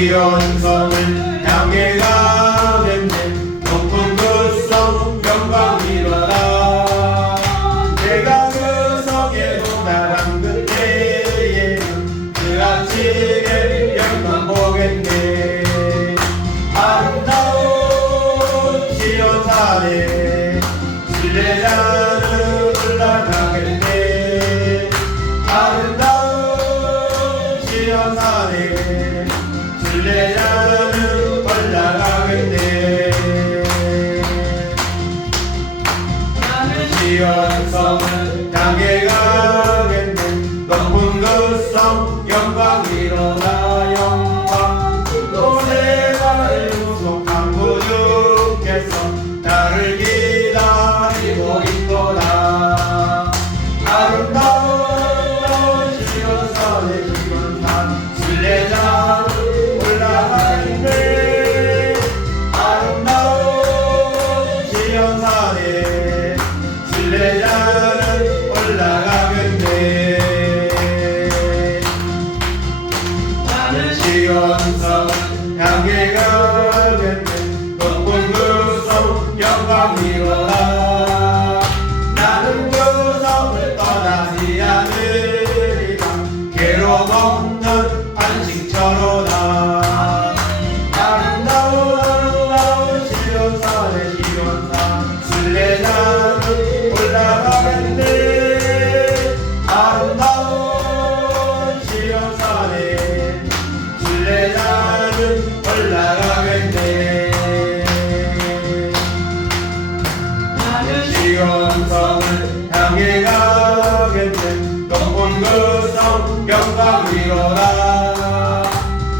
시온성을 향해 가겠네. 높은 그 성 영광 일어나. 내가 그 성에도 나간 그때에 그 아침에 영광 보겠네. 아름다운 시온산에 순례자는 올라가겠네. 아름다운 시온산에 순례자는 올라가겠네. 나는 시온성을 향해 가겠네. 높은 그 성 영광 일어나. 영광 또 내가 구속한 구주께서 나를 기다리고 있도다. 아름다운 시온산에 시온산 순례자는 올라가겠네. 아름다운 시온산에 순례자는 올라가겠네. 나는 시온성을 향해 가겠네. 높은 그 성 영광 일어나. 나는 그 성을 떠나지 않으리라. 괴로움 없는 안식처로다. 아름다운 시온산에 시온산 순례자는 올라가겠네. 아름다운 시온산에 순례자는 올라가겠네. 나는 시온성을 향해 가겠네. 높은 그 성 영광 일어나.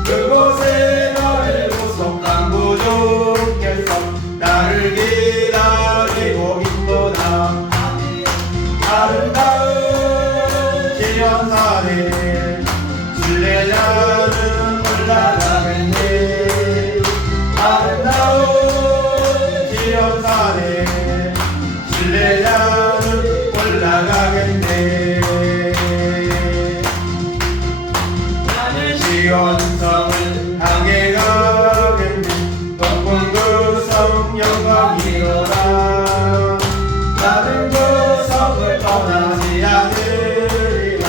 그곳에 나를 구속한 구주께서 나를 기다리고 있도다. 아름다운 시온산에 순례자는 올라가겠네. 아름다운 시온산에 순례자는 올라가겠네. 나는 시온성을 향해 가겠네. 높은 그 성 영광 일어나. 나는 그 성을 떠나지 않으리라.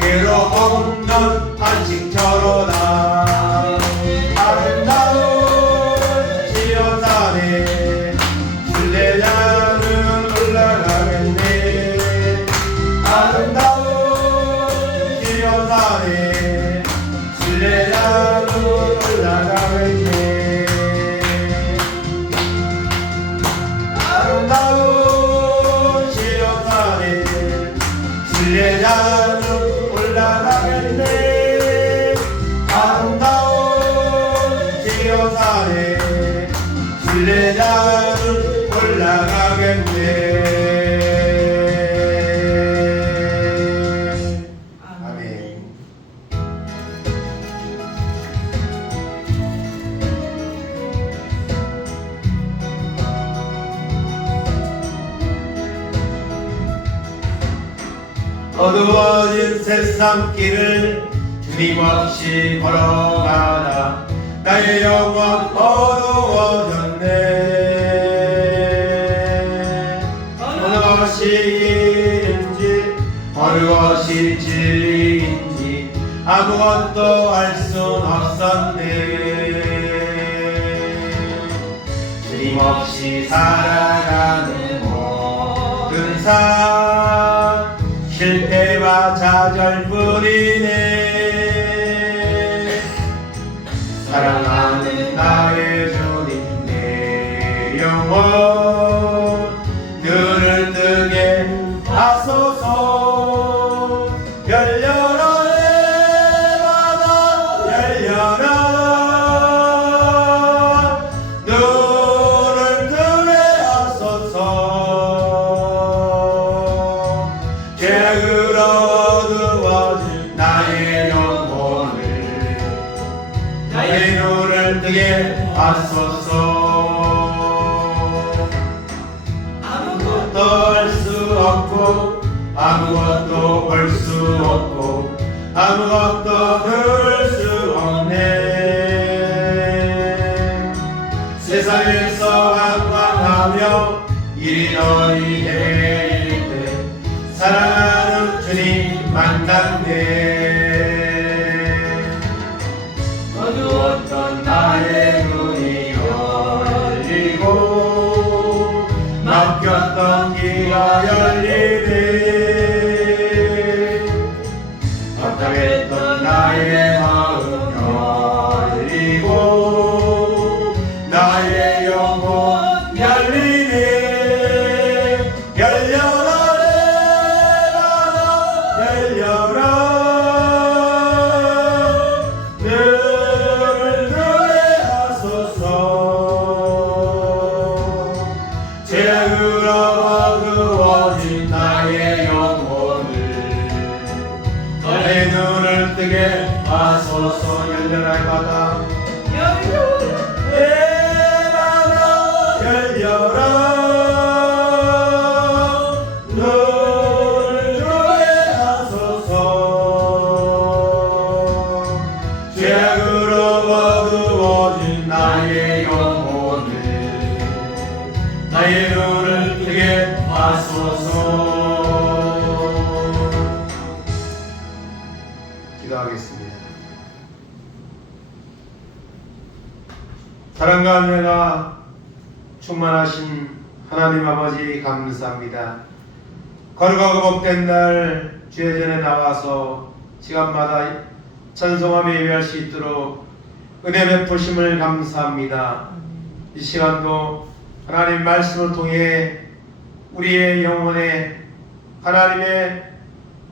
괴로움 없는 안식처로다. 아름다운 시온산에 순례자는 올라가겠네. 아름다운 시온산에 순례자는 올라가겠네. 아름다운 시온산에 순례자는 올라가겠네. 아름다운 시온산에 순례자는 올라가겠네. 아멘. 어두워진 세상길을 주님없이 걸어가다 나의 영혼 어두워졌네. 어느 것이 길인지 어느 것이 진리인지 아무것도 알 순 없었네. 주님 없이 살아가는 모든 삶 실패와 좌절뿐이네. 사랑하는 나의 주님 내 영혼 눈을 뜨게 하소서. 열려라 해마다 열려라. 눈을 뜨게 하소서. 죄악으로 어두워진 나의 영혼을 나의 눈을 뜨게 하소서. 아무것도 할 수 없고 아무것도 볼 수 없고 아무것도 들을 수 없네. 안에서 항상하며 이리저리 헤매일 때 사랑하는 주님 만났네. 어두웠던 나의 눈이 열리고 막혔던 귀가 열리네. 답답했던 나의 마음 열리고 나의 영혼 열리네. 열려라 내 마음 열려라. 늘 노래하소서. 죄악으로 어두워진 나의 영혼을 너의 눈을 뜨게 하소서. 열려라 이 바다 내 바다 열려라. 눈을 뜨게 하소서. 죄악으로 어두워진 나의 영혼을 나의 눈을 뜨게 하소서. 기도하겠습니다. 사랑과 은혜가 충만하신 하나님 아버지 감사합니다. 거룩하고 복된 날 주의 전에 나와서 시간마다 찬송하며 예배할 수 있도록 은혜 베푸심을 감사합니다. 이 시간도 하나님 말씀을 통해 우리의 영혼에 하나님의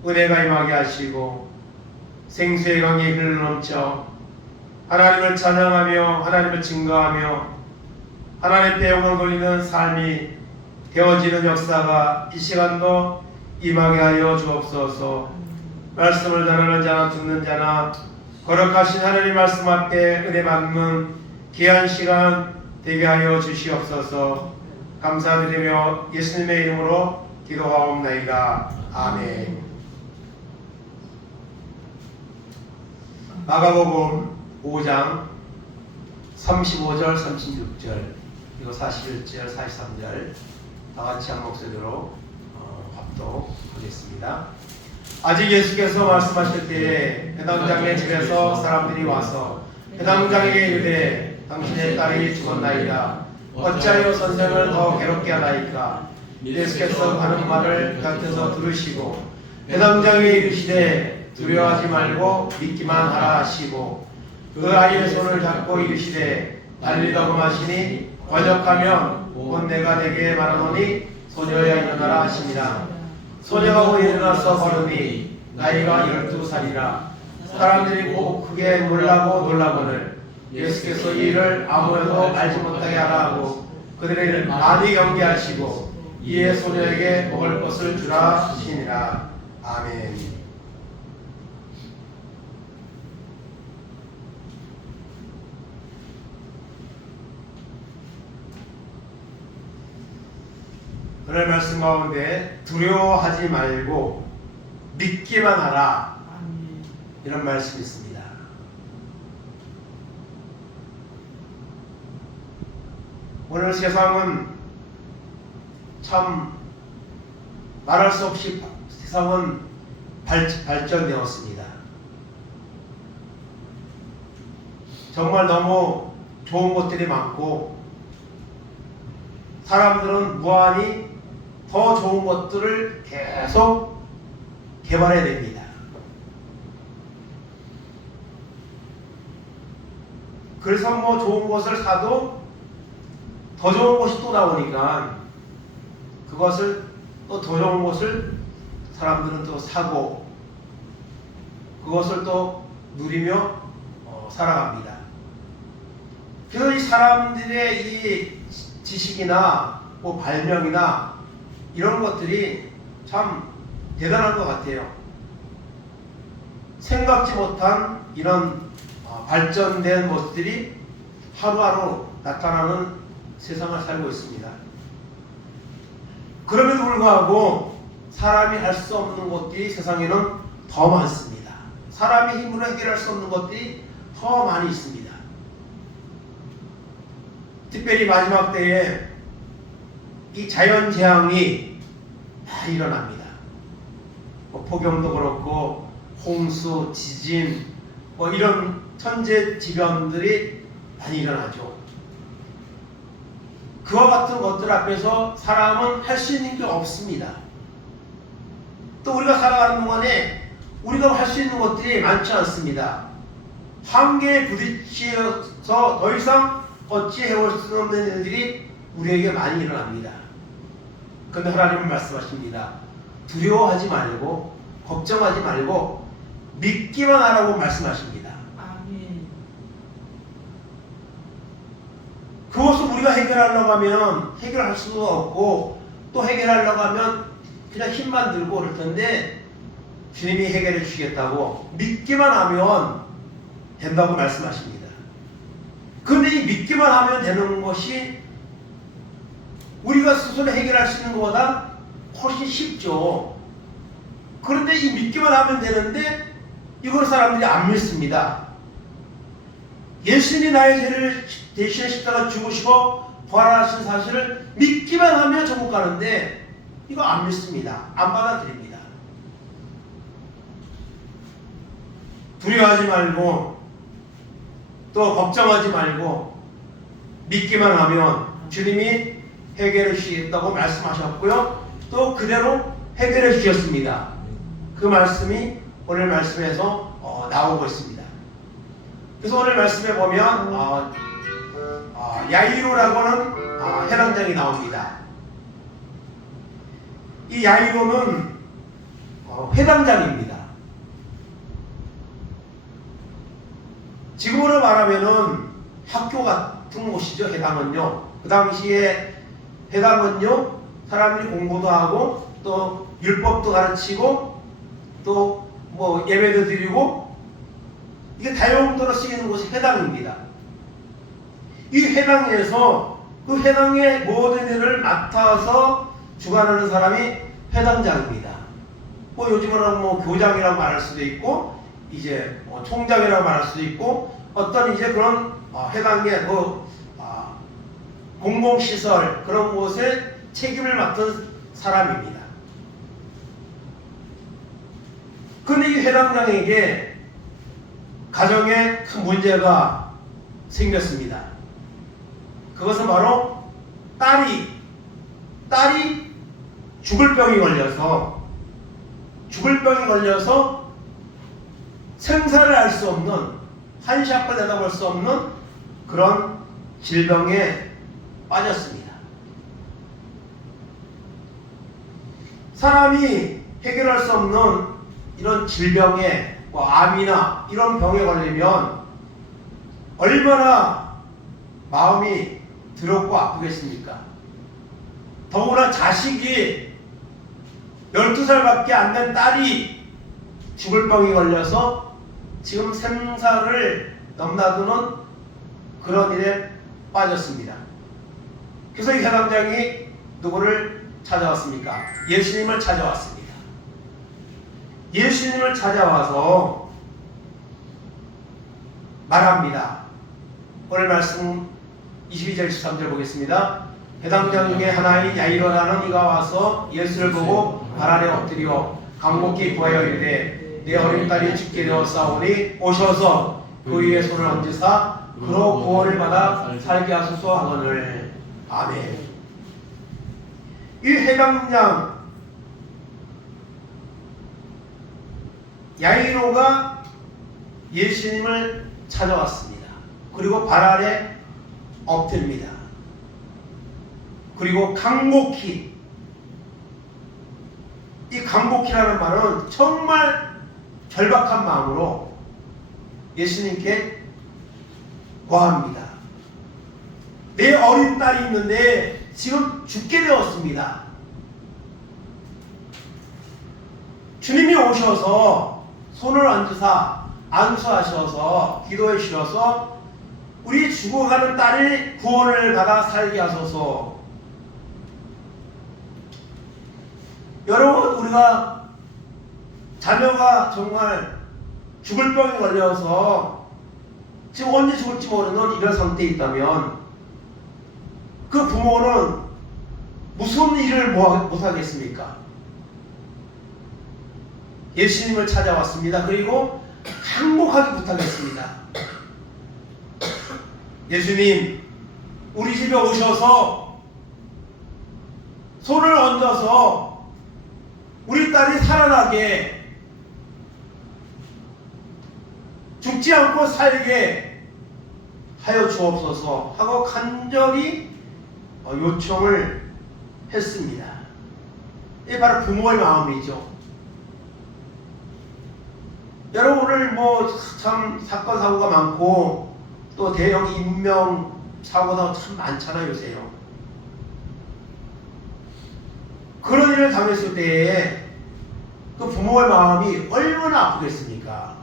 은혜가 임하게 하시고 생수의 강이 흘러넘쳐 하나님을 찬양하며 하나님을 증거하며 하나님께 영광 돌리는 삶이 되어지는 역사가 이 시간도 임하게 하여 주옵소서. 말씀을 전하는 자나 듣는 자나 거룩하신 하나님 말씀 앞에 은혜 받는 귀한 시간 되게 하여 주시옵소서. 감사드리며 예수님의 이름으로 기도하옵나이다. 아멘. 마가복음 5장 35절 36절 그리고 41절 43절 다같이 한 목소리로 합독하겠습니다. 아직 예수께서 말씀하실 때에 회당장의 집에서 사람들이 와서 회당장에게 이르되 당신의 딸이 죽었나이다. 어찌하여 선생을 더 괴롭게 하나이까? 예수께서 하는 말을 곁에서 들으시고 회당장에 이르시되 두려워하지 말고 믿기만 하라 하시고 그 아이의 손을 잡고 이르시되 달리더금 하시니 거적하면 곧 내가 내게 말하노니 소녀야 일어나라 하시니라. 소녀가 곧 일어나서 걸으니 나이가 12살이라. 사람들이 곧 크게 놀라고는 예수께서 이 일을 아무에도 알지 못하게 하라 하고 그들의 일을 많이 경계하시고 이에 소녀에게 먹을 것을 주라 하시니라. 아멘. 오늘 말씀 가운데 두려워하지 말고 믿기만 하라 이런 말씀이 있습니다. 오늘 세상은 참 말할 수 없이 세상은 발전되었습니다. 정말 너무 좋은 것들이 많고 사람들은 무한히 더 좋은 것들을 계속 개발해야 됩니다. 그래서 뭐 좋은 것을 사도 더 좋은 것이 또 나오니까 그것을 또 더 좋은 것을 사람들은 또 사고 그것을 또 누리며 살아갑니다. 그 사람들의 이 지식이나 뭐 발명이나 이런 것들이 참 대단한 것 같아요. 생각지 못한 이런 발전된 모습들이 하루하루 나타나는 세상을 살고 있습니다. 그럼에도 불구하고 사람이 할 수 없는 것들이 세상에는 더 많습니다. 사람의 힘으로 해결할 수 없는 것들이 더 많이 있습니다. 특별히 마지막 때에 이 자연재앙이 많이 일어납니다. 뭐 폭염도 그렇고 홍수, 지진 뭐 이런 천재지변들이 많이 일어나죠. 그와 같은 것들 앞에서 사람은 할 수 있는 게 없습니다. 또 우리가 살아가는 동안에 우리가 할 수 있는 것들이 많지 않습니다. 한계에 부딪혀서 더 이상 어찌해올 수 없는 일들이 우리에게 많이 일어납니다. 그런데 하나님은 말씀하십니다. 두려워하지 말고 걱정하지 말고 믿기만 하라고 말씀하십니다. 아멘. 그것을 우리가 해결하려고 하면 해결할 수도 없고 또 해결하려고 하면 그냥 힘만 들고 그럴 텐데 주님이 해결해 주시겠다고 믿기만 하면 된다고 말씀하십니다. 그런데 이 믿기만 하면 되는 것이 우리가 스스로 해결할 수 있는 것보다 훨씬 쉽죠. 그런데 이 믿기만 하면 되는데 이걸 사람들이 안 믿습니다. 예수님이 나의 죄를 대신해 십자가 죽으시고 부활하신 사실을 믿기만 하면 천국 가는데 이거 안 믿습니다. 안 받아들입니다. 두려워하지 말고 또 걱정하지 말고 믿기만 하면 주님이 해결해 주시겠다고 말씀하셨고요. 또 그대로 해결해 주셨습니다. 그 말씀이 오늘 말씀에서 나오고 있습니다. 그래서 오늘 말씀에 보면 야이로라고 하는 해당장이 나옵니다. 이 야이로는 회당장입니다. 지금으로 말하면은 학교 같은 곳이죠. 회당은요. 그 당시에 회당은요 사람들이 공부도 하고 또 율법도 가르치고 또 뭐 예배도 드리고 이게 다용도로 쓰이는 곳이 회당입니다. 이 회당에서 그 회당의 모든 일을 맡아서 주관하는 사람이 회당장입니다. 뭐 요즘은 뭐 교장이라고 말할 수도 있고 이제 뭐 총장이라고 말할 수도 있고 어떤 이제 그런 회당의 공공시설 그런 곳에 책임을 맡은 사람입니다. 그런데 이 회당장에게 가정에 큰 문제가 생겼습니다. 그것은 바로 딸이 죽을 병이 걸려서 생사를 알 수 없는 한시 앞을 내다볼 수 없는 그런 질병에 빠졌습니다. 사람이 해결할 수 없는 이런 질병에 암이나 이런 병에 걸리면 얼마나 마음이 더럽고 아프겠습니까? 더구나 자식이 12살밖에 안 된 딸이 죽을 병이 걸려서 지금 생사를 넘나드는 그런 일에 빠졌습니다. 그래서 이 회당장이 누구를 찾아왔습니까? 예수님을 찾아왔습니다. 예수님을 찾아와서 말합니다. 오늘 말씀 22절 23절 보겠습니다. 회당장 중에 하나인 야이로라는 이가 와서 예수를 보고 발 아래 엎드려 간곡히 구하여 이르되 내 어린 딸이 죽게 되었사오니 오셔서 그 위에 손을 얹으사 그로 구원을 받아 살게 하소서 하거늘. 아멘. 이 회당장 야이로가 예수님을 찾아왔습니다. 그리고 발 아래 엎드립니다. 그리고 간곡히, 이 간곡히라는 말은 정말 절박한 마음으로 예수님께 구합니다. 내 어린 딸이 있는데 지금 죽게 되었습니다. 주님이 오셔서 손을 얹으사 안수하셔서 기도해 주셔서 우리 죽어가는 딸이 구원을 받아 살게 하소서. 여러분, 우리가 자녀가 정말 죽을 병에 걸려서 지금 언제 죽을지 모르는 이런 상태에 있다면 그 부모는 무슨 일을 못하겠습니까? 예수님을 찾아왔습니다. 그리고 행복하게 부탁했습니다. 예수님, 우리 집에 오셔서 손을 얹어서 우리 딸이 살아나게, 죽지 않고 살게 하여 주옵소서 하고 간절히 요청을 했습니다. 이게 바로 부모의 마음이죠. 여러분, 오늘 참 사건 사고가 많고 또 대형 인명 사고가 참 많잖아요, 요새요. 그런 일을 당했을 때에 그 부모의 마음이 얼마나 아프겠습니까?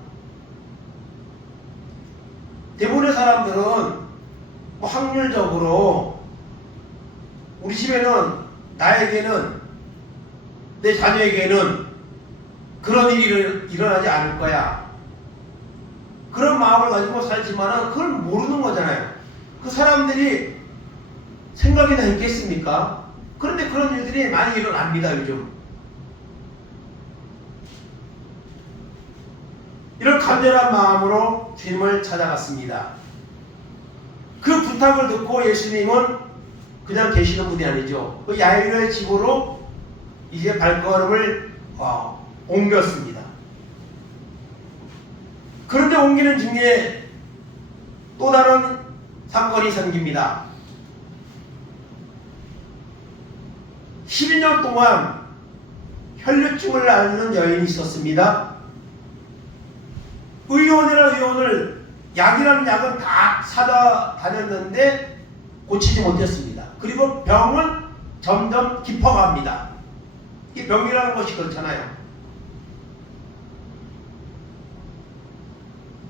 대부분의 사람들은 확률적으로 우리 집에는, 나에게는, 내 자녀에게는 그런 일이 일어나지 않을 거야, 그런 마음을 가지고 살지만은 그걸 모르는 거잖아요. 그 사람들이 생각이나 했겠습니까? 그런데 그런 일들이 많이 일어납니다, 요즘. 이런 간절한 마음으로 주님을 찾아갔습니다. 그 부탁을 듣고 예수님은 그냥 계시는 분이 아니죠. 그 야이로의 집으로 이제 발걸음을 옮겼습니다. 그런데 옮기는 중에 또 다른 사건이 생깁니다. 12년 동안 혈류증을 앓는 여인이 있었습니다. 의원이라는 의원을, 약이라는 약은 다 사다 다녔는데 고치지 못했습니다. 그리고 병은 점점 깊어갑니다. 이 병이라는 것이 그렇잖아요.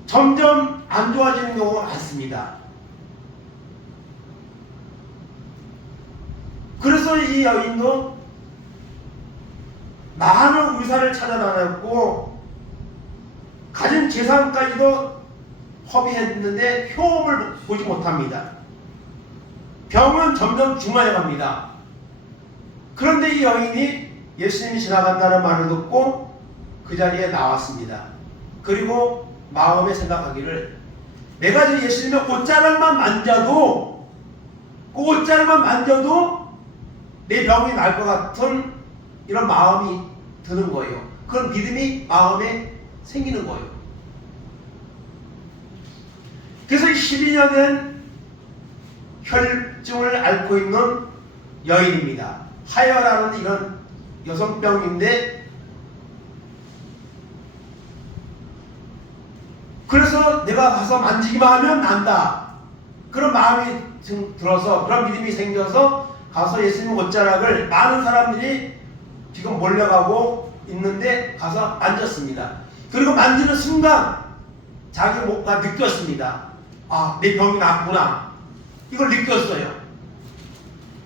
점점 안 좋아지는 경우가 많습니다. 그래서 이 여인도 많은 의사를 찾아다녔고 가진 재산까지도 허비했는데 효험을 보지 못합니다. 병은 점점 중화해 갑니다. 그런데 이 여인이 예수님이 지나간다는 말을 듣고 그 자리에 나왔습니다. 그리고 마음에 생각하기를, 내가 지금 예수님의 옷자락만 만져도, 그 옷자락만 만져도 내 병이 날 것 같은 이런 마음이 드는 거예요. 그런 믿음이 마음에 생기는 거예요. 그래서 12년 된 혈증을 앓고 있는 여인입니다. 하여라는 이런 여성병인데, 그래서 내가 가서 만지기만 하면 난다, 그런 마음이 들어서, 그런 믿음이 생겨서 가서 예수님 옷자락을, 많은 사람들이 지금 몰려가고 있는데 가서 만졌습니다. 그리고 만지는 순간 자기 몸가 느꼈습니다. 아, 내 병이 낫구나, 이걸 느꼈어요.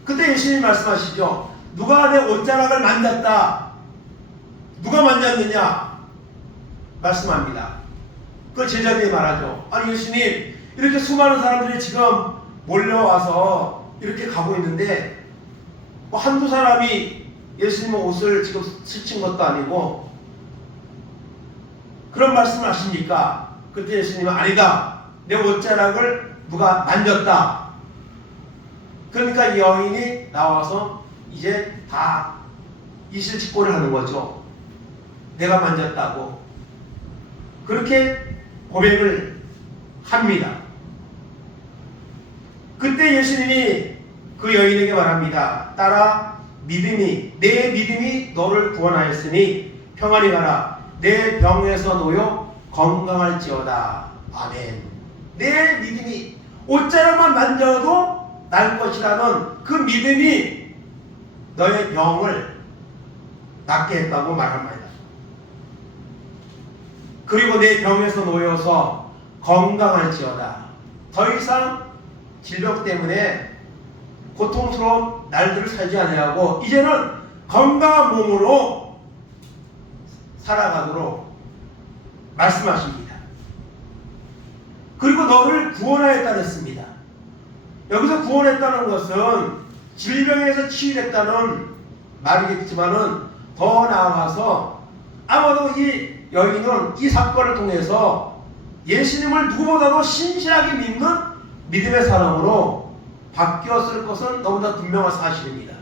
그때 예수님이 말씀하시죠. 누가 내 옷자락을 만졌다, 누가 만졌느냐 말씀합니다. 그 제자들이 말하죠. 아니 예수님, 이렇게 수많은 사람들이 지금 몰려와서 이렇게 가고 있는데 한두 사람이 예수님의 옷을 지금 스친 것도 아니고 그런 말씀을 하십니까? 그때 예수님은 아니다, 내 옷자락을 누가 만졌다. 그러니까 이 여인이 나와서 이제 다 이실직고를 하는 거죠. 내가 만졌다고. 그렇게 고백을 합니다. 그때 예수님이 그 여인에게 말합니다. 딸아, 내 믿음이 너를 구원하였으니 평안히 가라. 내 병에서 놓여 건강할지어다. 아멘. 내 믿음이, 옷자락만 만져도 날 것이라는 그 믿음이 너의 병을 낫게 했다고 말합니다. 그리고 내 병에서 놓여서 건강할지어다. 더 이상 질병 때문에 고통스러운 날들을 살지 아니하고 이제는 건강한 몸으로 살아가도록 말씀하십니다. 그리고 너를 구원하였다 했습니다. 여기서 구원했다는 것은 질병에서 치유했다는 말이겠지만은 더 나아가서 아마도 이 여인은 이 사건을 통해서 예수님을 누구보다도 신실하게 믿는 믿음의 사람으로 바뀌었을 것은 너무나 분명한 사실입니다.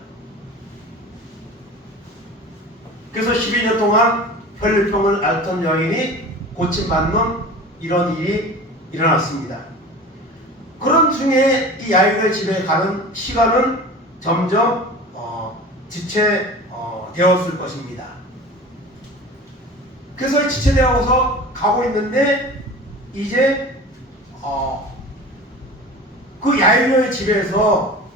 그래서 12년 동안 혈류병을 앓던 여인이 고침받는 이런 일이 일어났습니다. 그런 중에 이 야이로의 집에 가는 시간은 점점 지체되었을 것입니다. 그래서 지체되어서 가고 있는데 이제 그 야이로의 집에서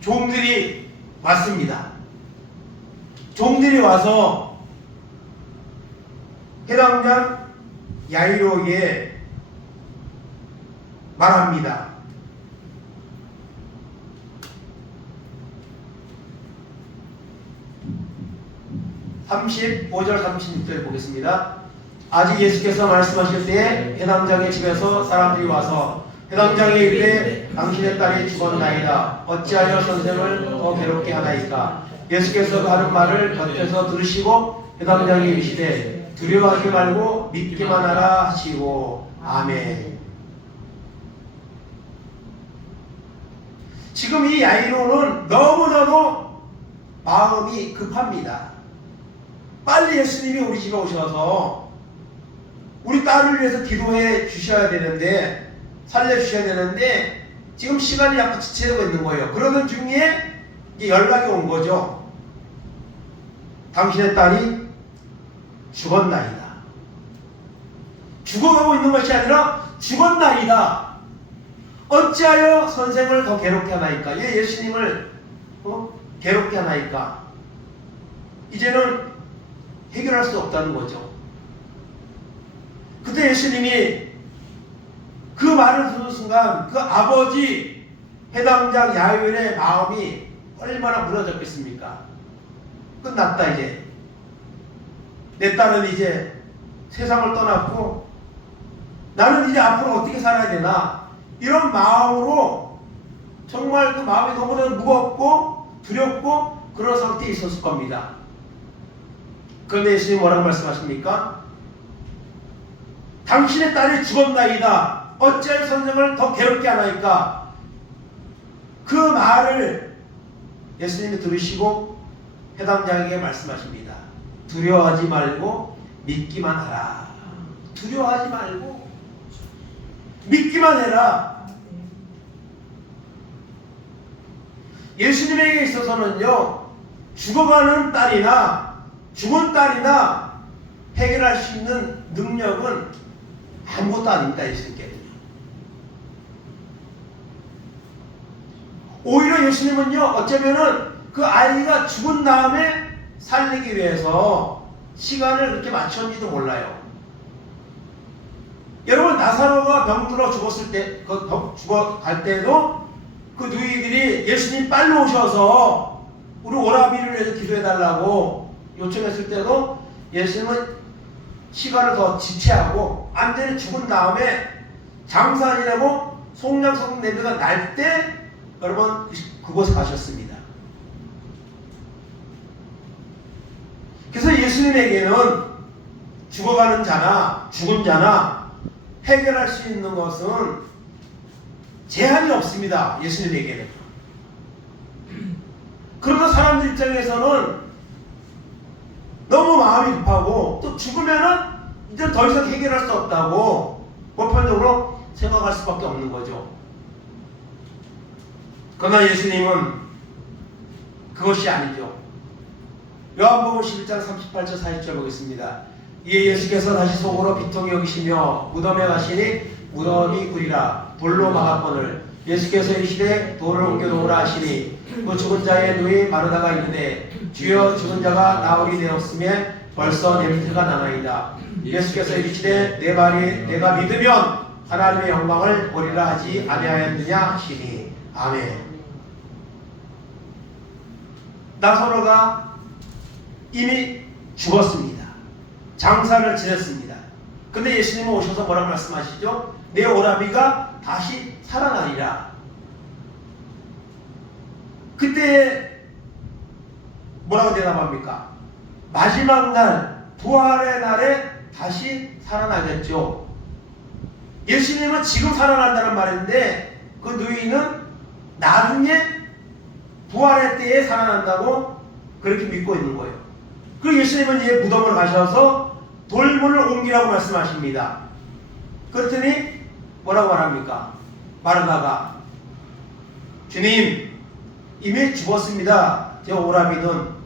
종들이 왔습니다. 종들이 와서 해당장 야이로에게 말합니다. 35절 36절 보겠습니다. 아직 예수께서 말씀하실 때에 해당장의 집에서 사람들이 와서 해당장에 이르되 당신의 딸이 죽었나이다. 어찌하여 선생을 더 괴롭게 하나이까. 예수께서 하는 말을 곁에서 들으시고 해당장에 이르시되 두려워하지 말고 믿기만 하라 하시고 아멘. 지금 이 야이로는 너무나도 마음이 급합니다. 빨리 예수님이 우리 집에 오셔서 우리 딸을 위해서 기도해 주셔야 되는데, 살려주셔야 되는데 지금 시간이 약간 지체되고 있는 거예요. 그러던 중에 이제 연락이 온 거죠. 당신의 딸이 죽었나이다. 죽어가고 있는 것이 아니라 죽었나이다. 어찌하여 선생을 더 괴롭게 하나이까. 왜 예수님을 괴롭게 하나이까. 이제는 해결할 수 없다는 거죠. 그때 예수님이 그 말을 듣는 순간 그 아버지 해당장 야이로의 마음이 얼마나 무너졌겠습니까? 끝났다. 이제 내 딸은 이제 세상을 떠났고 나는 이제 앞으로 어떻게 살아야 되나, 이런 마음으로 정말 그 마음이 너무나 무겁고 두렵고 그런 상태에 있었을 겁니다. 그런데 예수님이 뭐라고 말씀하십니까? 당신의 딸이 죽었나이다. 어찌할 선생을 더 괴롭게 하나이까. 그 말을 예수님이 들으시고 해당자에게 말씀하십니다. 두려워하지 말고 믿기만 하라. 두려워하지 말고 믿기만 해라. 예수님에게 있어서는요, 죽어가는 딸이나 죽은 딸이나 해결할 수 있는 능력은 아무것도 아닙니다. 예수님께는요. 오히려 예수님은요, 어쩌면은 그 아이가 죽은 다음에 살리기 위해서 시간을 그렇게 맞췄는지도 몰라요. 여러분, 나사로가 병들어 죽었을 때, 죽어갈 때도 그 누이들이 예수님 빨리 오셔서 우리 오라비를 위해서 기도해달라고 요청했을 때도 예수님은 시간을 더 지체하고 완전히 죽은 다음에 장사 지내고 속량성 냄새가 날 때 여러분 그곳에 가셨습니다. 그래서 예수님에게는 죽어가는 자나 죽은 자나 해결할 수 있는 것은 제한이 없습니다. 예수님에게는. 그러나 사람들 입장에서는 너무 마음이 급하고 또 죽으면은 이제 더 이상 해결할 수 없다고 보편적으로 생각할 수밖에 없는 거죠. 그러나 예수님은 그것이 아니죠. 요한복음 11장 38절 40절 보겠습니다. 이에 예수께서 다시 속으로 비통히 여기시며 무덤에 가시니 무덤이 구리라 돌로 막았거늘 예수께서 이시되 돌을 옮겨 놓으라 하시니 그 죽은 자의 누이 마르다가 이르되 주여 죽은 자가 나으리 되었으면 벌써 냄새가 나나이다. 예수께서 이르시되 내 말이 내가 믿으면 하나님의 영광을 보리라 하지 아니하였느냐 하시니 아멘. 나사로가 이미 죽었습니다. 장사를 지냈습니다. 근데 예수님은 오셔서 뭐라고 말씀하시죠? 내 오라비가 다시 살아나리라. 그때 뭐라고 대답합니까? 마지막 날, 부활의 날에 다시 살아나겠죠. 예수님은 지금 살아난다는 말인데 그 누이는 나중에 부활의 때에 살아난다고 그렇게 믿고 있는 거예요. 그리고 예수님은 이제 무덤으로 가셔서 돌문을 옮기라고 말씀하십니다. 그랬더니 뭐라고 말합니까? 마르다가 주님 이미 죽었습니다. 제 오라비는.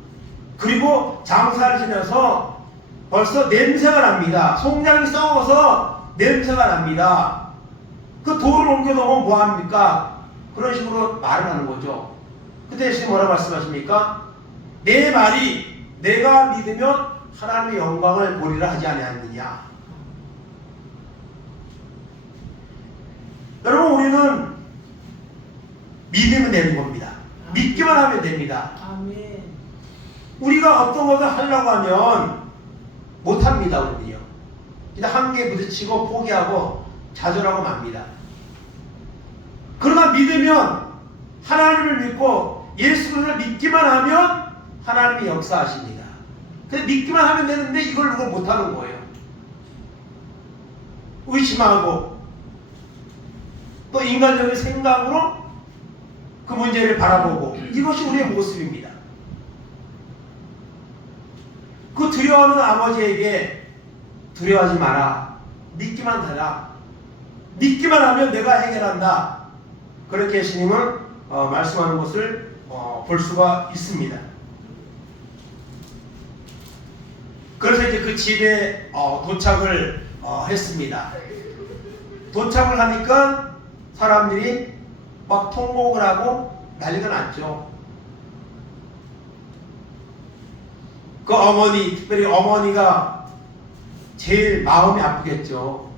그리고 장사를 지내서 벌써 냄새가 납니다. 송장이 썩어서 냄새가 납니다. 그 돌을 옮겨놓으면 뭐합니까? 그런 식으로 말을 하는 거죠. 그때 예수님 뭐라고 말씀하십니까? 내 말이 내가 믿으면 하나님의 영광을 보리라 하지 아니하느냐. 여러분 우리는 믿으면 되는 겁니다. 믿기만 하면 됩니다. 아멘. 우리가 어떤 것을 하려고 하면 못합니다. 우리는요. 그냥 한계에 부딪히고 포기하고 좌절하고 맙니다. 그러나 믿으면 하나님을 믿고 예수 그리스도를 믿기만 하면 하나님이 역사하십니다. 근데 믿기만 하면 되는데 이걸 누가 못하는 거예요. 의심하고 또 인간적인 생각으로 그 문제를 바라보고 이것이 우리의 모습입니다. 그 두려워하는 아버지에게 두려워하지 마라. 믿기만 하라. 믿기만 하면 내가 해결한다. 그렇게 예수님은 말씀하는 것을 볼 수가 있습니다. 그래서 이제 그 집에 도착을 했습니다. 도착을 하니까 사람들이 막 통곡을 하고 난리가 났죠. 그 어머니, 특별히 어머니가 제일 마음이 아프겠죠.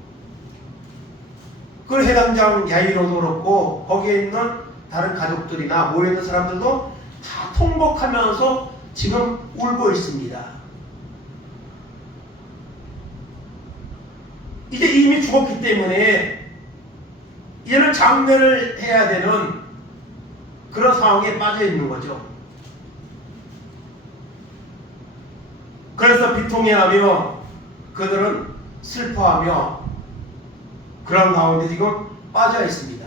그 해당장 야이로도 그렇고 거기에 있는 다른 가족들이나 모여있는 사람들도 다 통곡하면서 지금 울고 있습니다. 이제 이미 죽었기 때문에 이제는 장례를 해야 되는 그런 상황에 빠져 있는 거죠. 그래서 비통해하며 그들은 슬퍼하며 그런 가운데 지금 빠져 있습니다.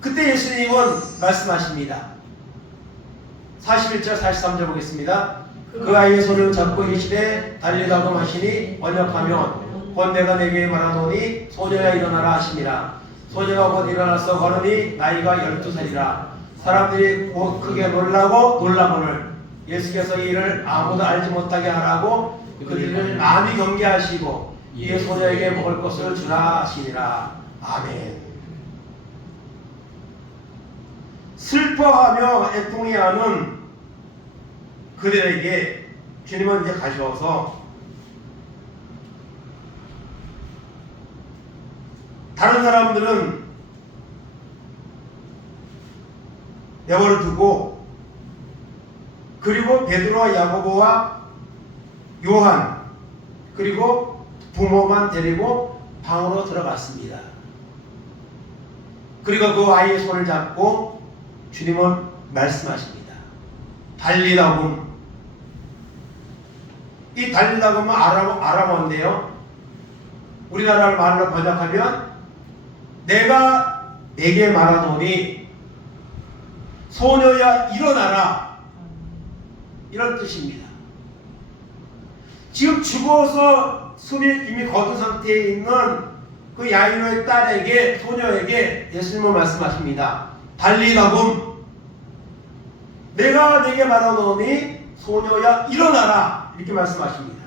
그때 예수님은 말씀하십니다. 41절 43절 보겠습니다. 그 아이의 손을 잡고 이르시되 달리라고 하시니 번역하면 곧 내가 내게 말하노니 소녀야 일어나라 하시니라. 소녀가 곧 일어나서 걸으니 나이가 12살이라. 사람들이 곧 크게 놀라고 놀라거늘 예수께서 이 일을 아무도 알지 못하게 하라고 그들을 많이 경계하시고 이에 소녀에게 먹을 것을 주라 하시니라. 아멘. 슬퍼하며 애통해하는 그들에게 주님은 이제 가셔서 다른 사람들은 내버려 두고 그리고 베드로와 야고보와 요한 그리고 부모만 데리고 방으로 들어갔습니다. 그리고 그 아이의 손을 잡고 주님은 말씀하십니다. 달리다굼. 이 달리다굼은 아람어인데요. 우리나라 말로 번역하면 내가 내게 말하노니 소녀야 일어나라. 이런 뜻입니다. 지금 죽어서 숨이 이미 거둔 상태에 있는 그 야이로의 딸에게 소녀에게 예수님은 말씀하십니다. 달리다굼. 내가 내게 말하노니 소녀야 일어나라. 이렇게 말씀하십니다.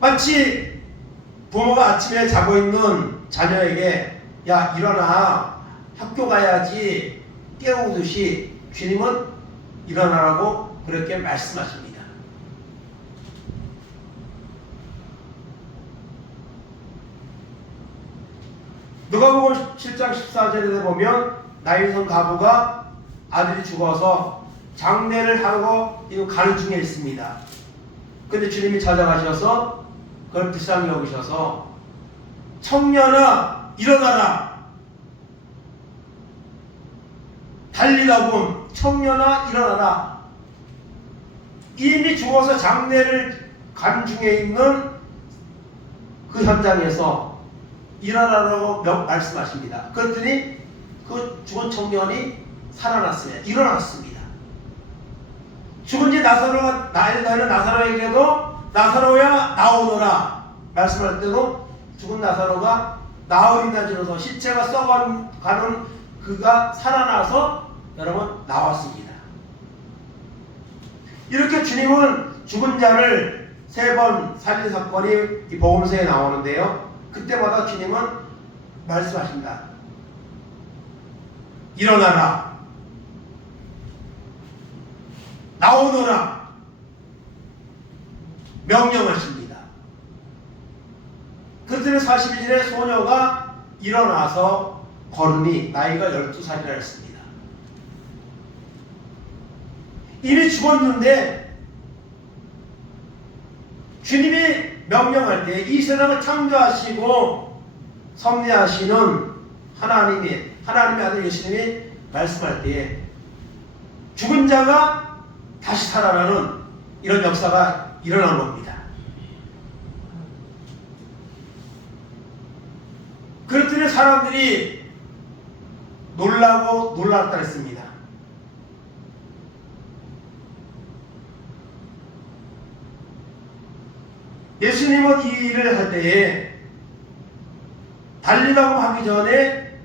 마치 부모가 아침에 자고 있는 자녀에게 야 일어나 학교 가야지 깨우듯이 주님은 일어나라고 그렇게 말씀하십니다. 누가복음 7장 14절에 보면 나이선 가부가 아들이 죽어서 장례를 하고 가는 중에 있습니다. 근데 주님이 찾아가셔서 그걸 불쌍히 여기셔서 청년아 일어나라. 달리다군 청년아 일어나라. 이미 죽어서 장례를 간 중에 있는 그 현장에서 일어나라고 말씀하십니다. 그랬더니 그 죽은 청년이 살아났습니다. 일어났습니다. 죽은 지 나사로가 너희는 나사로에게도 나사로야 나오너라 말씀할 때도 죽은 나사로가 나흘이나 지나서 시체가 썩어가는 그가 살아나서 여러분 나왔습니다. 이렇게 주님은 죽은 자를 3번 살린 사건이 이 복음서에 나오는데요. 그때마다 주님은 말씀하십니다. 일어나라. 나오너라. 명령하십니다. 그때는 40일에 소녀가 일어나서 걸으니 나이가 12살이라 했습니다. 이미 죽었는데 주님이 명령할 때 이 세상을 창조하시고 섭리하시는 하나님의 아들 예수님이 말씀할 때에 죽은 자가 다시 살아나는 이런 역사가 일어난 겁니다. 그랬더니 사람들이 놀랐다 했습니다. 예수님은 이 일을 할 때에 달리다고 하기 전에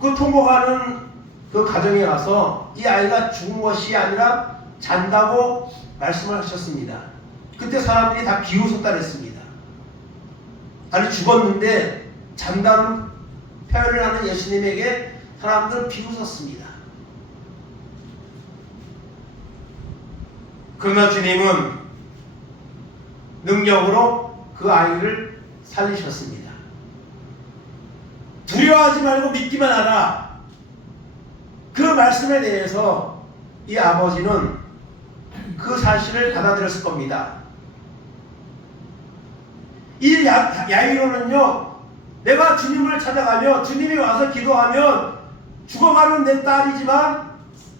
그 통곡하는 그 가정에 가서 이 아이가 죽은 것이 아니라 잔다고 말씀을 하셨습니다. 그때 사람들이 다 비웃었다 그랬습니다. 아니 죽었는데 잔다는 표현을 하는 예수님에게 사람들은 비웃었습니다. 그러나 주님은 능력으로 그 아이를 살리셨습니다. 두려워하지 말고 믿기만 하라. 그 말씀에 대해서 이 아버지는 그 사실을 받아들였을 겁니다. 이 야이로는요, 내가 주님을 찾아가며 주님이 와서 기도하면 죽어가는 내 딸이지만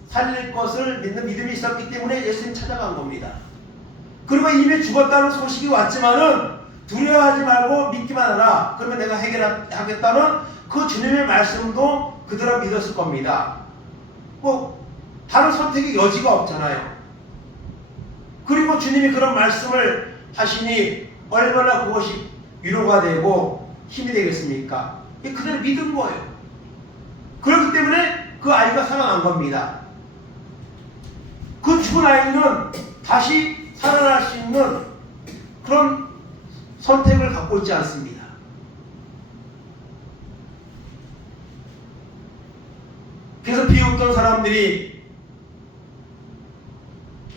살릴 것을 믿는 믿음이 있었기 때문에 예수님 찾아간 겁니다. 그리고 이미 죽었다는 소식이 왔지만은 두려워하지 말고 믿기만 하라. 그러면 내가 해결하겠다는 그 주님의 말씀도 그대로 믿었을 겁니다. 뭐 다른 선택의 여지가 없잖아요. 그리고 주님이 그런 말씀을 하시니 얼마나 그것이 위로가 되고 힘이 되겠습니까? 그대로 믿은 거예요. 그렇기 때문에 그 아이가 살아난 겁니다. 그 죽은 아이는 다시 살아날 수 있는 그런 선택을 갖고 있지 않습니다. 그래서 비웃던 사람들이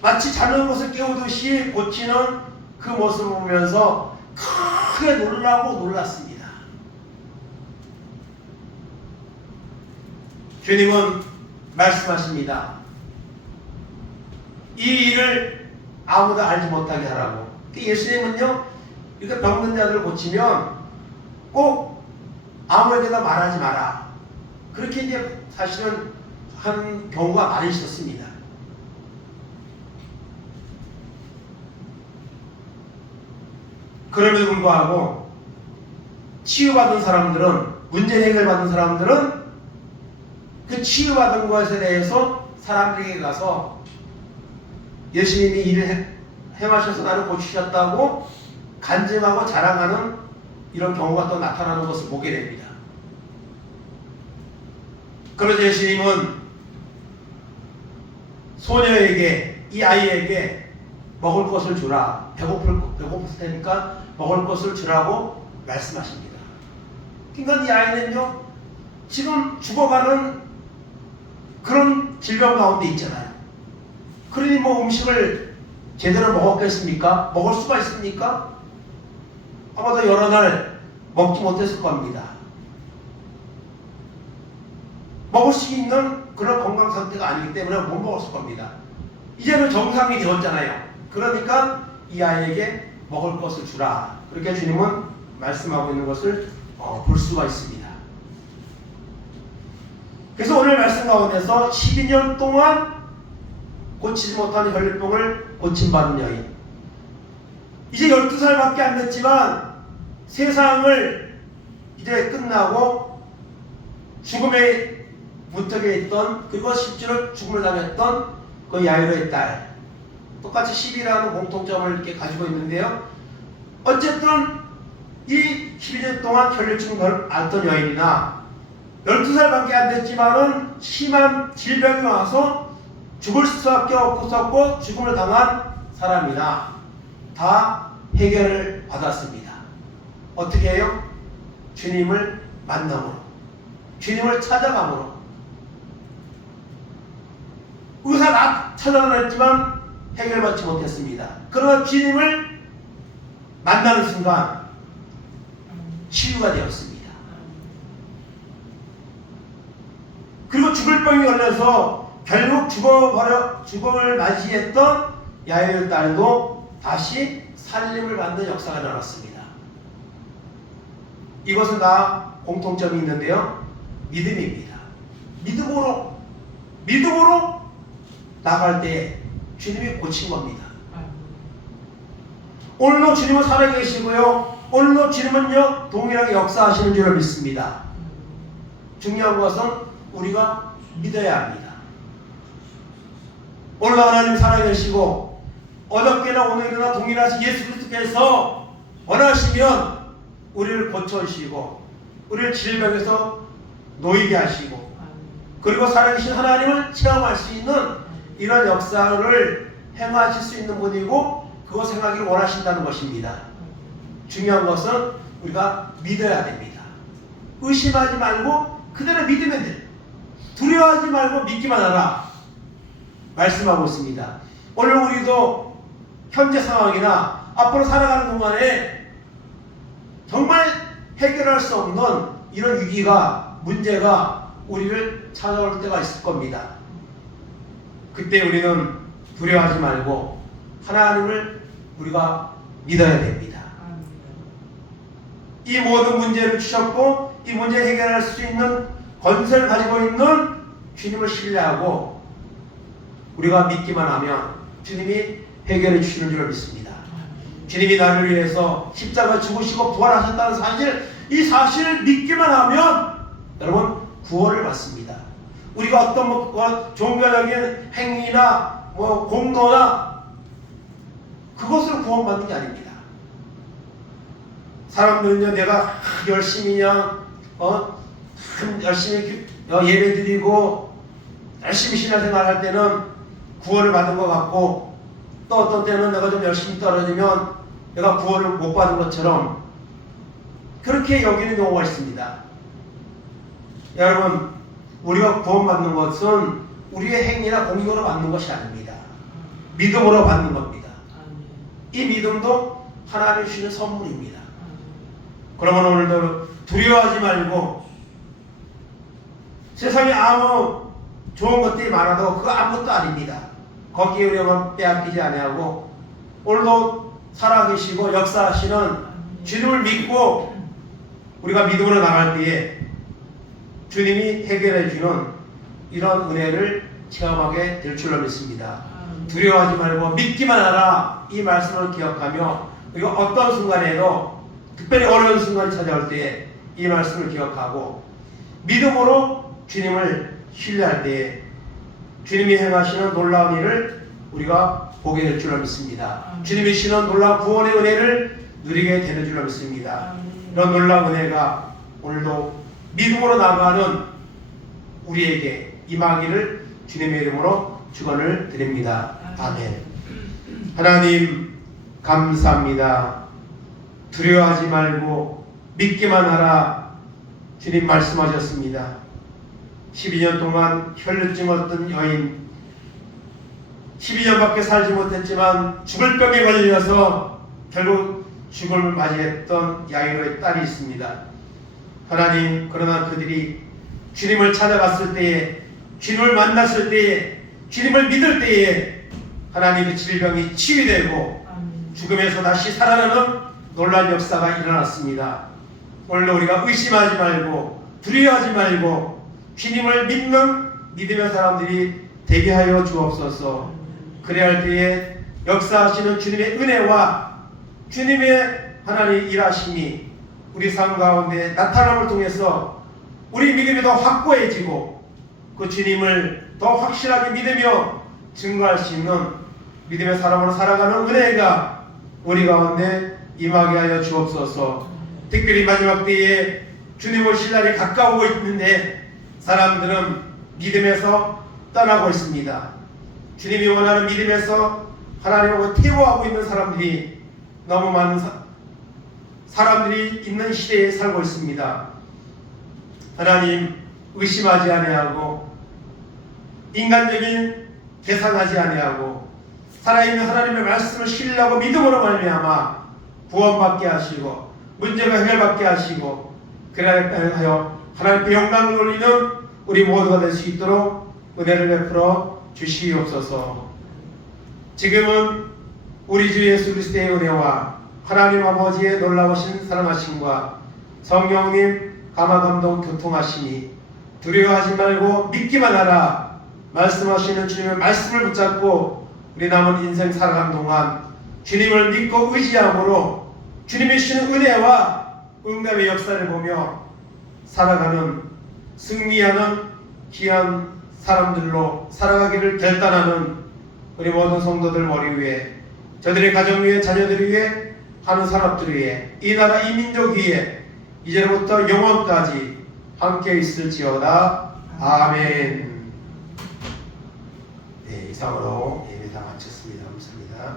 마치 자는 것을 깨우듯이 고치는 그 모습을 보면서 크게 놀랐습니다. 주님은 말씀하십니다. 이 일을 아무도 알지 못하게 하라고. 예수님은요, 이렇게 병든 자들을 고치면 꼭 아무에게나 말하지 마라. 그렇게 이제 사실은 한 경우가 많이 있었습니다. 그럼에도 불구하고 치유받은 사람들은, 문제 해결받은 사람들은 그 치유받은 것에 대해서 사람들에게 가서 예수님이 일을 행하셔서 나를 고치셨다고 간증하고 자랑하는 이런 경우가 또 나타나는 것을 보게 됩니다. 그래서 예수님은 소녀에게, 이 아이에게 먹을 것을 주라. 배고플 테니까 먹을 것을 주라고 말씀하십니다. 그러니까 이 아이는요, 지금 죽어가는 그런 질병 가운데 있잖아요. 그러니 뭐 음식을 제대로 먹었겠습니까? 먹을 수가 있습니까? 아마도 여러 날 먹지 못했을 겁니다. 먹을 수 있는 그런 건강 상태가 아니기 때문에 못 먹었을 겁니다. 이제는 정상이 되었잖아요. 그러니까 이 아이에게 먹을 것을 주라. 그렇게 주님은 말씀하고 있는 것을 볼 수가 있습니다. 그래서 오늘 말씀 가운데서 12년 동안 고치지 못한 혈류병을 고침받은 여인, 이제 12살밖에 안 됐지만 세상을 이제 끝나고 죽음의 문턱에 있던, 그리고 실제로 죽음을 당했던 그 야이로의 딸, 똑같이 10이라는 공통점을 이렇게 가지고 있는데요. 어쨌든 이 12년 동안 혈류증을 앓던 여인이나 12살밖에 안 됐지만은 심한 질병이 와서 죽을 수밖에 없었고 죽음을 당한 사람이나 다 해결을 받았습니다. 어떻게 해요? 주님을 만남으로, 주님을 찾아감으로. 의사 다 찾아다녔지만 해결받지 못했습니다. 그러나 주님을 만나는 순간 치유가 되었습니다. 그리고 죽을 병이 걸려서 결국 죽음을 맞이했던 야이로 딸도 다시 살림을 받는 역사가 일어났습니다. 이것은 다 공통점이 있는데요. 믿음입니다. 믿음으로 나갈 때 주님이 고친 겁니다. 오늘도 주님은 살아계시고요. 오늘도 주님은요 동일하게 역사하시는 줄을 믿습니다. 중요한 것은 우리가 믿어야 합니다. 오늘도 하나님 살아계시고 어저께나 오늘이나 동일하신 예수 그리스도께서 원하시면 우리를 고쳐주시고 우리를 질병에서 놓이게 하시고 그리고 살아계신 하나님을 체험할 수 있는 이런 역사를 행하실 수 있는 분이고 그것 행하기를 원하신다는 것입니다. 중요한 것은 우리가 믿어야 됩니다. 의심하지 말고 그대로 믿으면 돼. 두려워하지 말고 믿기만 하라 말씀하고 있습니다. 오늘 우리도 현재 상황이나 앞으로 살아가는 동안에 정말 해결할 수 없는 이런 위기가, 문제가 우리를 찾아올 때가 있을 겁니다. 그때 우리는 두려워하지 말고 하나님을 우리가 믿어야 됩니다. 이 모든 문제를 주셨고 이 문제 해결할 수 있는 권세를 가지고 있는 주님을 신뢰하고 우리가 믿기만 하면 주님이 해결해 주시는 줄 믿습니다. 주님이 나를 위해서 십자가 죽으시고 부활하셨다는 사실, 이 사실을 믿기만 하면 여러분 구원을 받습니다. 우리가 어떤 종교적인 행위나 공로나 그것으로 구원받는 게 아닙니다. 사람들은요 내가 열심히 열심히 예배드리고 열심히 신앙생활 할 때는 구원을 받은 것 같고 또 어떤 때는 내가 좀 열심히 떨어지면 내가 구원을 못 받은 것처럼 그렇게 여기는 경우가 있습니다. 여러분 우리가 구원받는 것은 우리의 행위나 공로로 받는 것이 아닙니다. 믿음으로 받는 겁니다. 이 믿음도 하나님이 주시는 선물입니다. 그러면 오늘도 두려워하지 말고 세상에 아무 좋은 것들이 많아도 그거 아무것도 아닙니다. 거기에 우리가 빼앗기지 아니하고 오늘도 살아계시고 역사하시는 주님을 믿고 우리가 믿음으로 나갈 때에 주님이 해결해 주는 이런 은혜를 체험하게 될 줄로 믿습니다. 두려워하지 말고 믿기만 하라 이 말씀을 기억하며 우리가 어떤 순간에도 특별히 어려운 순간이 찾아올 때에 이 말씀을 기억하고 믿음으로 주님을 신뢰할 때에 주님이 행하시는 놀라운 일을 우리가 보게 될 줄로 믿습니다. 주님이 주시는 놀라운 구원의 은혜를 누리게 되는 줄로 믿습니다. 이런 놀라운 은혜가 오늘도 믿음으로 나가는 우리에게 임하기를 주님의 이름으로 축원을 드립니다. 아멘. 하나님 감사합니다. 두려워하지 말고 믿기만 하라 주님 말씀하셨습니다. 12년 동안 혈루증 얻던 여인 12년밖에 살지 못했지만 죽을 병에 걸려서 결국 죽음을 맞이했던 야이로의 딸이 있습니다. 하나님 그러나 그들이 주님을 찾아갔을 때에 주님을 만났을 때에 주님을 믿을 때에 하나님의 질병이 치유되고 죽음에서 다시 살아나는 놀라운 역사가 일어났습니다. 오늘 우리가 의심하지 말고 두려워하지 말고 주님을 믿는 믿음의 사람들이 되게 하여 주옵소서. 그래야 할 때에 역사하시는 주님의 은혜와 주님의 하나님 일하심이 우리 삶 가운데 나타남을 통해서 우리 믿음이 더 확고해지고 그 주님을 더 확실하게 믿으며 증거할 수 있는 믿음의 사람으로 살아가는 은혜가 우리 가운데 임하게 하여 주옵소서. 특별히 마지막 때에 주님을 실 날이 가까우고 있는데 사람들은 믿음에서 떠나고 있습니다. 주님이 원하는 믿음에서 하나님하고 태워하고 있는 사람들이 너무 많은 사람들이 있는 시대에 살고 있습니다. 하나님 의심하지 아니하고 인간적인 계산하지 아니하고 살아있는 하나님의 말씀을 신뢰하고 믿음으로 말미암아 구원받게 하시고 문제가 해결받게 하시고 그래야 하여 하나님께 영광을 돌리는 우리 모두가 될 수 있도록 은혜를 베풀어 주시옵소서. 지금은 우리 주 예수 그리스도의 은혜와 하나님 아버지의 놀라우신 사랑하심과 성령님 감화감동 교통하시니 두려워하지 말고 믿기만 하라 말씀하시는 주님의 말씀을 붙잡고 우리 남은 인생 살아가는 동안 주님을 믿고 의지함으로 주님이 주시는 은혜와 응답의 역사를 보며 살아가는 승리하는 귀한 사람들로 살아가기를 결단하는 우리 모든 성도들 머리 위에 저들의 가정 위에 자녀들 위에 하는 사람들 위에 이 나라 이 민족 위에 이제부터 영원까지 함께 있을지어다. 아멘. 네, 이상으로 예배다 마쳤습니다. 감사합니다.